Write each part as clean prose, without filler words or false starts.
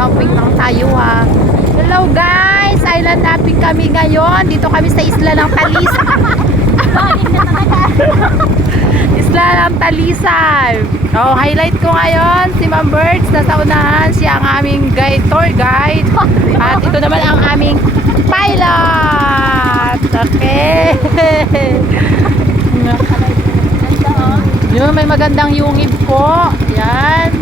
mag-hopping lang tayo ha. Hello guys! Island hopping kami ngayon. Dito kami sa isla ng Talisay. Isla ng Talisay. Oh, highlight ko ngayon si Ma'am Birds. Nasa unahan siya ang aming guide, tour guide. At ito naman ang aming pilot. Okay. Yun, may magandang yungib po. Yan.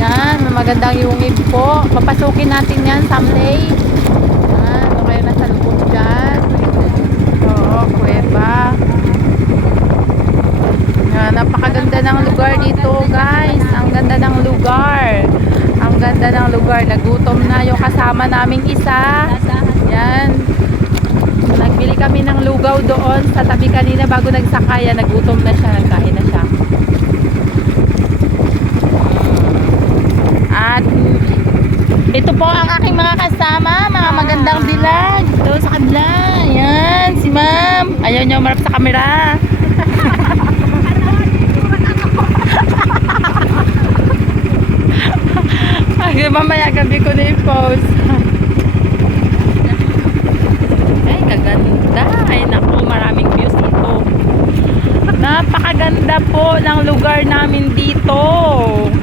Yan, may magandang yungib po. Papasukin natin yan someday. Yan, okay na sa loob dyan. Oo, kuweba. Yan, napakaganda ng lugar dito guys. Ang ganda ng lugar. Ang ganda ng lugar. Nagutom na yung kasama naming isa. Yan. Nagbili kami ng lugaw doon sa tabi kanina bago nagsakaya. Nagutom na siya. Nagkain na siya. At ito po ang aking mga kasama, mga magandang dilag. Ito sa kabila. Yan, si ma'am. Ayaw niya umarap sa camera. Ay, mamaya gabi ko na i-post. Ay, kaganda. Ay, naku, maraming views ito. Napakaganda po ng lugar namin dito.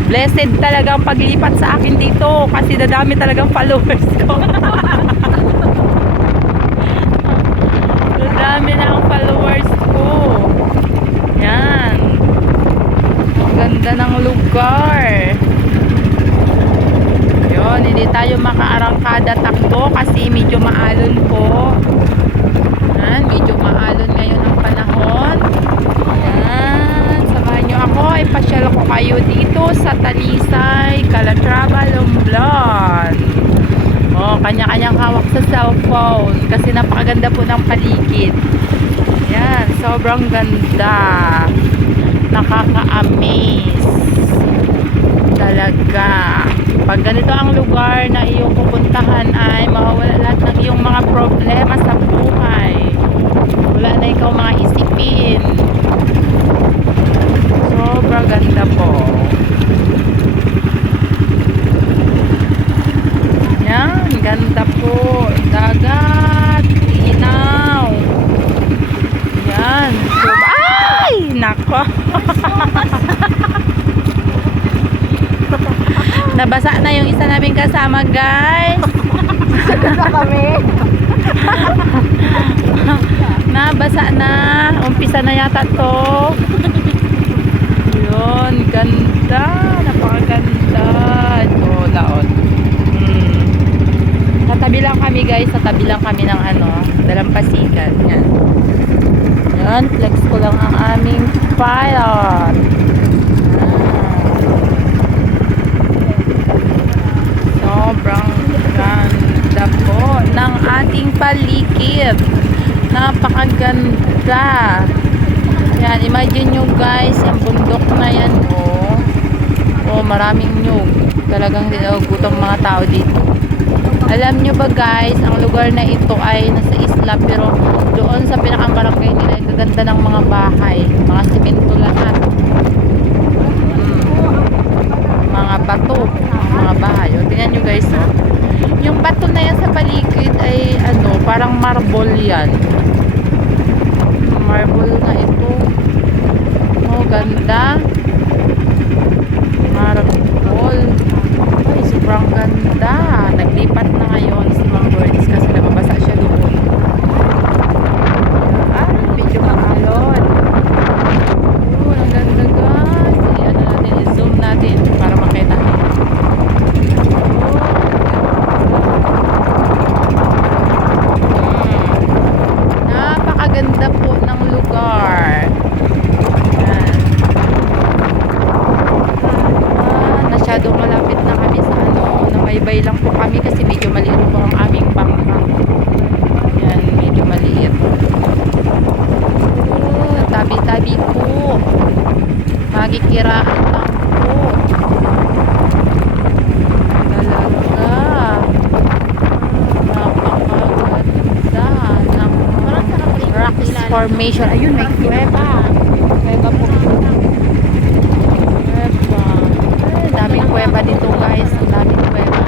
Blessed talagang paglipat sa akin dito kasi dadami talagang followers ko. Dadami na ang followers ko. Yan. Ang ganda ng lugar. Yun, hindi tayo makaarangkada takbo kasi medyo maalon po. Yan, medyo maalon ngayon ang panahon. Yan, samahan nyo ako. Ipasyal ko kayo dito sa Talisay, Calatrava, Lumblon. Oh, kanya-kanyang hawak sa cellphone kasi napakaganda po ng paligid. Yan, sobrang ganda. Nakaka-amaze. Talaga. Pag ganito ang lugar na iyong pupuntahan ay mawawala lahat ng iyong mga problema sa buhay. Wala na ikaw mga isipin. Sobrang ganda po. Yan, ganda po. Dagat, linaw. Yan. Ay! Nako. Nabasa na yung isa naming kasama, guys. Nabasa kami. Nabasa na. Umpisa na yata to. Yun, ganda. Napakaganda. Ito, laon. Tatabi lang kami, guys. Tatabi lang kami ng dalampasigan. Yan. Yan, flex ko lang ang aming pilot. Sobrang ganda po ng ating paligid. Napakaganda. Yan, imagine nyo guys, yung bundok na yan, oh, maraming nyug. Talagang gutom mga tao dito. Alam nyo ba guys, ang lugar na ito ay nasa isla, pero doon sa pinakang barangay nila, ang gaganda ng mga bahay, mga simento lahat. Mga bato, mga bahay. O, tingnan nyo guys, oh. Yung bato na yan sa paligid ay parang marble yan. Marble na ito. Oh, ganda. Marble. Ay, sobrang ganda. Naglipat na ngayon si Ma'am Birds kasi nababasa siya doon. Ah, medyo maalon. Oh, ang ganda guys. Natin, i-zoom natin para makita natin. Napakaganda po ng lugar. Yan. Masyadong malapit na kami sa namaybay lang po kami kasi medyo maliit po ang aming bangka. Yan, medyo maliit. Tabi-tabi po. Magkikiraan lang po. Talaga. Napakaganda ng rocks formation. Ayun, may kuweba. Kuweba po. Kuweba. Ay, daming kuweba dito guys. Ang daming kuweba.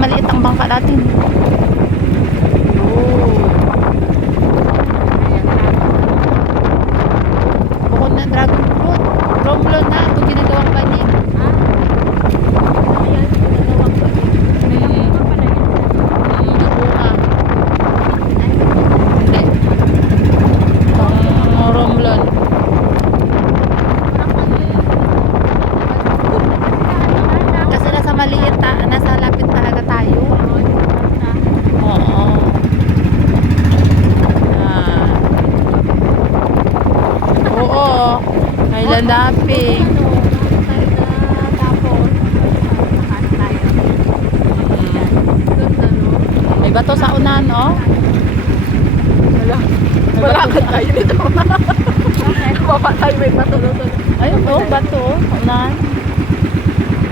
maliit ang bangka natin. Bukod na dragon fruit. Romblon na. Ito ginagawang kanin. Romblon. Kasi nasa maliit, nasa lapit talaga tayo. Oo. Oo. Island hopping. May bato sa unahan, oh. Wala ka tayo dito. Baba tayo may matulog-tulog. Ayun, oh, bato, oh. Sa unahan.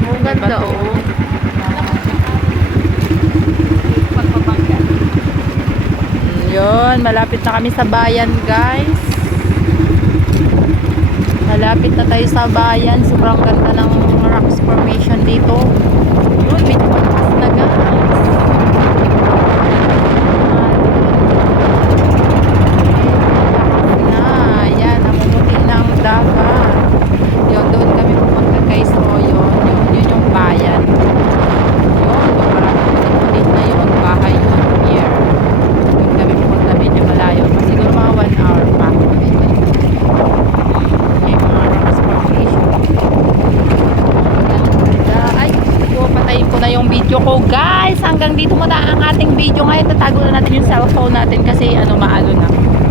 Ang ganda, Bato. oh. Yun, malapit na kami sa bayan, guys. Malapit na tayo sa bayan. Sobrang ganda ng rocks formation dito. Yun, medyo malakas na, guys. Ayan, namumuti na ang dagat. Yun, doon kami pumunta, guys. So, yun yung bayan. Yun, parang ulit na yun. Bahay yun, here. Doon kami pumunta, medyo malayo. Siguro mga 1 hour pa. Yung mga rocks formation. Ay, patayin ko na yung video ko, guys. Hanggang dito muna ang ating video ngayon. Tatago na natin yung cellphone natin kasi maalo na.